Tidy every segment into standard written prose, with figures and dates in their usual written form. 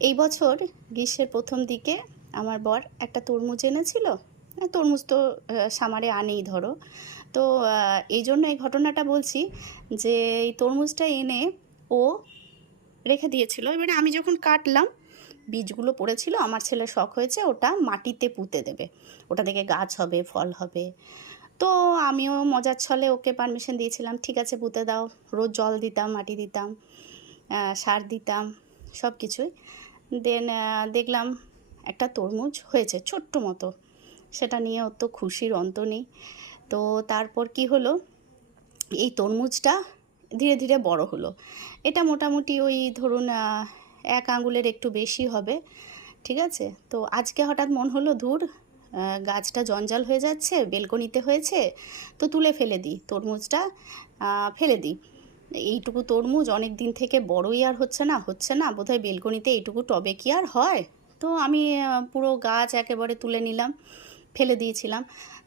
এই বছর গ্রীষ্মের প্রথম দিকে আমার বর একটা তরমুজ এনেছিল। তরমুজ তো সামারে আনেই ধরো। তো এই জন্য এই ঘটনাটা বলছি যে এই তরমুজটা এনে ও রেখে দিয়েছিল। এবারে আমি যখন কাটলাম, বীজগুলো পড়েছিল, আমার ছেলের শখ হয়েছে ওটা মাটিতে পুঁতে দেবে, ওটা থেকে গাছ হবে, ফল হবে। তো আমিও মজার ছলে ওকে পারমিশন দিয়েছিলাম, ঠিক আছে পুঁতে দাও। রোজ জল দিতাম, মাটি দিতাম, সার দিতাম, সব কিছুই। দেন দেখলাম একটা তরমুজ হয়েছে ছোট্ট মতো, সেটা নিয়ে ওর তো খুশির অন্ত নেই। তো তারপর কি হলো, এই তরমুজটা ধীরে ধীরে বড় হলো। এটা মোটামুটি ওই ধরুন 1 আঙুলের একটু বেশি হবে, ঠিক আছে। তো আজকে হঠাৎ মন হলো, ধুর গাছটা জঞ্জাল হয়ে যাচ্ছে, বেলকনিতে হয়েছে, তো তুলে ফেলে দিই তরমুজটা, ফেলে দিই। এইটুকু তরমুজ অনেক দিন থেকে বড়ই আর হচ্ছে না বোধহয়, বেলকনিতে এইটুকু টবে কি আর হয়। তো আমি পুরো গাছ একেবারে তুলে নিলাম, ফেলে দিয়েছিলাম।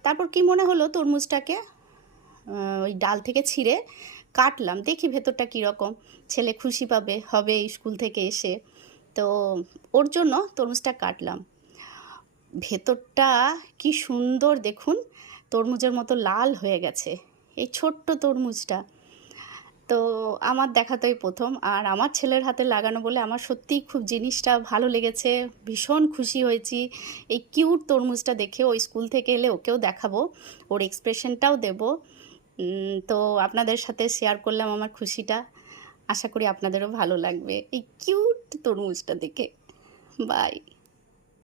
তারপর কি মনে হলো, তরমুজটাকে ওই ডাল থেকে ছিঁড়ে কাটলাম, দেখি ভেতরটা কীরকম, ছেলে খুশি হবে স্কুল থেকে এসে। তো ওর জন্য তরমুজটা কাটলাম। ভেতরটা কি সুন্দর দেখুন, তরমুজের মতো লাল হয়ে গেছে এই ছোট্ট তরমুজটা। তো আমার দেখা তো এই প্রথম, আর আমার ছেলের হাতে লাগানো বলে আমার সত্যিই খুব জিনিসটা ভালো লেগেছে, ভীষণ খুশি হয়েছি এই কিউট তরমুজটা দেখে। ওই স্কুল থেকে এলে ওকেও দেখাবো, ওর এক্সপ্রেশনটাও দেব। তো আপনাদের সাথে শেয়ার করলাম আমার খুশিটা, আশা করি আপনাদেরও ভালো লাগবে এই কিউট তরমুজটা দেখে। বাই।